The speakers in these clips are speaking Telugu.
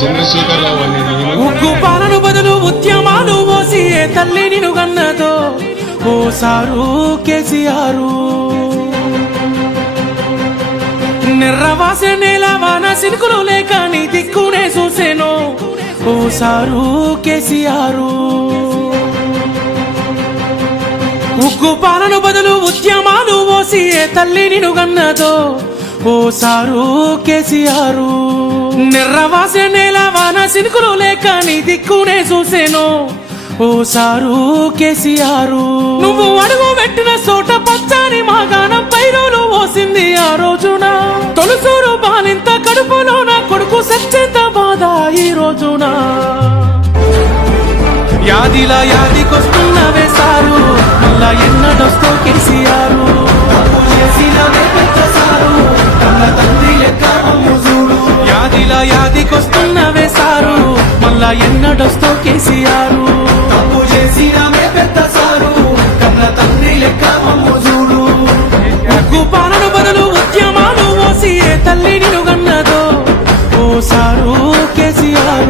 చంద్రశేఖరరావు అనే నేను ఉగ్గు పాలన బదులు ఉద్యమాలు పోసి ఏ తల్లి నిన్ను గన్నదో ఓ సారు కేసీఆర్. నిర్రవాస నేల వాన సినుకులు లేక నీ దిక్కునే చూసేను ఓ సారు కేసీఆర్. ఉగ్గు పాలన బదులు ఉద్యమాలు పోసి ఏ తల్లి నిన్ను గన్నదో ఓ సారు కేసీఆర్. నిర్రవాస నేల వాన సినుకులు లేక నీ దిక్కునే చూసేను ఓ సారు కేసీఆర్. నువ్వు అడుగు పెట్టిన చోట పచ్చని మాగాణం పైరులు పోసింది ఆ రోజున. తొలుసూరు బాలింత కడుపులో నా కొడుకు సచ్చేత బాధ ఈ రోజున. యాదిలా యాదికొస్తున్నవే సారు మళ్ళా ఎన్నడొస్తో కేసీఆర్. యాదిలా యాదికొస్తున్నవే సారు మళ్ళా ఎన్నడొస్తో కేసీఆర్. ఉగ్గు పాలన బదులు ఉద్యమాలు పోసి ఏ తల్లి నిన్ను గన్నదో ఓ సారు కేసీఆర్.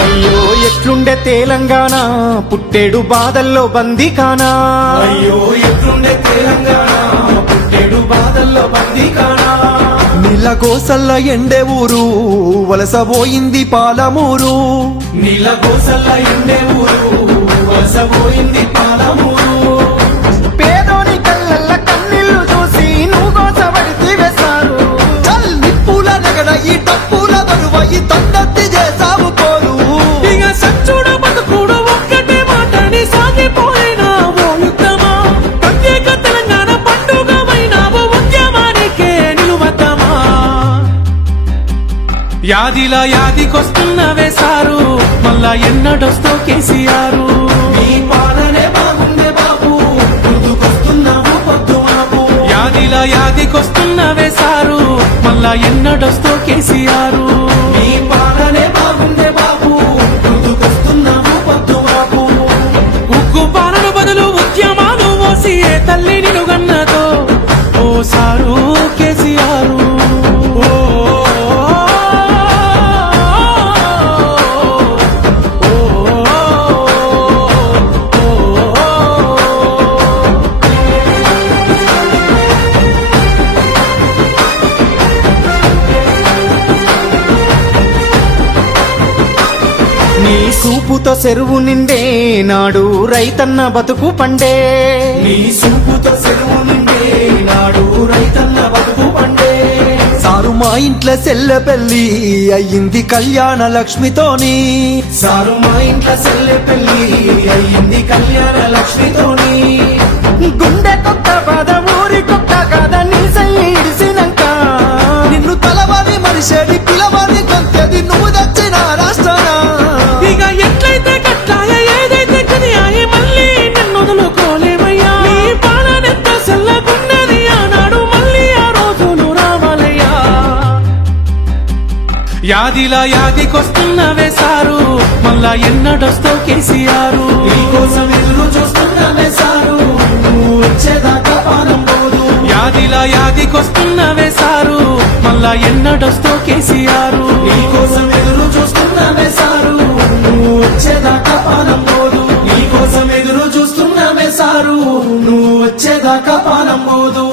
అయ్యో ఎట్లుండే తెలంగాణ పుట్టేడు బాధల్లో బందీకానా. అయ్యో ఎట్లుండే తెలంగాణ పుట్టేడు బాధల్లో బందీకానా. నీళ్ళ కోసల్ల ఎండే ఊరు వలసపోయింది పాలమూరు. నీళ్ళ కోసల్ల ఎండే ఊరు వలసపోయింది పాలమూరు. పేదోని కళ్ళల్ల కన్నీళ్లు చూసి నువ్వు కోసపడితే వేశారు. చల్ నిప్పుల నగడ ఈ తప్పుల దరువ ఈ తండత్తి చేసావు పోరు. ఇక సచ్చుడ బతుకుడు ఒక్కటే మాటని సాగిపోయినావో యుద్ధమా. ప్రత్యేక తెలంగాణ పండుగమైనావో ఉద్యమానికే నిలువద్దమా. యాదిలా యాదికొస్తున్నవే సారు మళ్ళా ఎన్నడొస్తో కేసీఆర్. నీ పాలనే బాగుండే బాబు ముందుకొస్తున్నావు పొద్దు మాపు. యాదిలా యాదికొస్తున్నవే సారు మళ్ళా ఎన్నడొస్తో కేసీఆర్. నీ పాలనే బాగుండే బాబు ముందుకొస్తున్నావు పొద్దు మాపు. ఉగ్గు పాలన బదులు ఉద్యమాలు పోసి ఏ తల్లి నిన్ను గన్నదో ఓ సారు కేసీఆర్. నీ సూపుతో చెరువు నిండే నాడు రైతన్న బతుకు పండే. నీ సూపుతో చెరువు నిండే నాడు రైతన్న బతుకు పండే. సారు మా ఇంట్లో సెల్ల పెళ్లి అయ్యింది కళ్యాణ లక్ష్మితోని. సారు మా ఇంట్లో సెల్లె పెళ్లి అయ్యింది కళ్యాణ లక్ష్మితోని. గుండె కొక్క బాధ ఊరి కొక్క కాద నీ సయ్యి ఇడిసినాక నిన్ను తలవారి మనిషేడి పిలవారి కొంతది నువ్వు తెచ్చిన రాష్ట్రాన. ఇక ఎట్లయితే కట్లాయ ఏదైతే కనియాయి మళ్ళీ నన్ను వదులుకోలేమయ్యా. నీ పాలనెంత సెల్లగున్నది ఆనాడు మళ్ళీ ఆ రోజులు రావాలయ్యా. యాదిలా యాదికొస్తున్నవే సారు మళ్ళా ఎన్నడొస్తో కేసీఆర్. నీకోసం ఎదురు చూస్తున్నానే సారు నువ్వు వచ్చేదాకా పానం పోదు. యాదిలా యాదికొస్తున్నవే సారు మళ్ళా ఎన్నడొస్తో కేసీఆర్. నీకోసం ఎదురు చూస్తున్నానే సారు నువ్వు వచ్చేదాకా పానం పోదు. నీకోసం ఎదురు చూస్తున్నానే సారు నువ్వు వచ్చేదాకా పానం పోదు.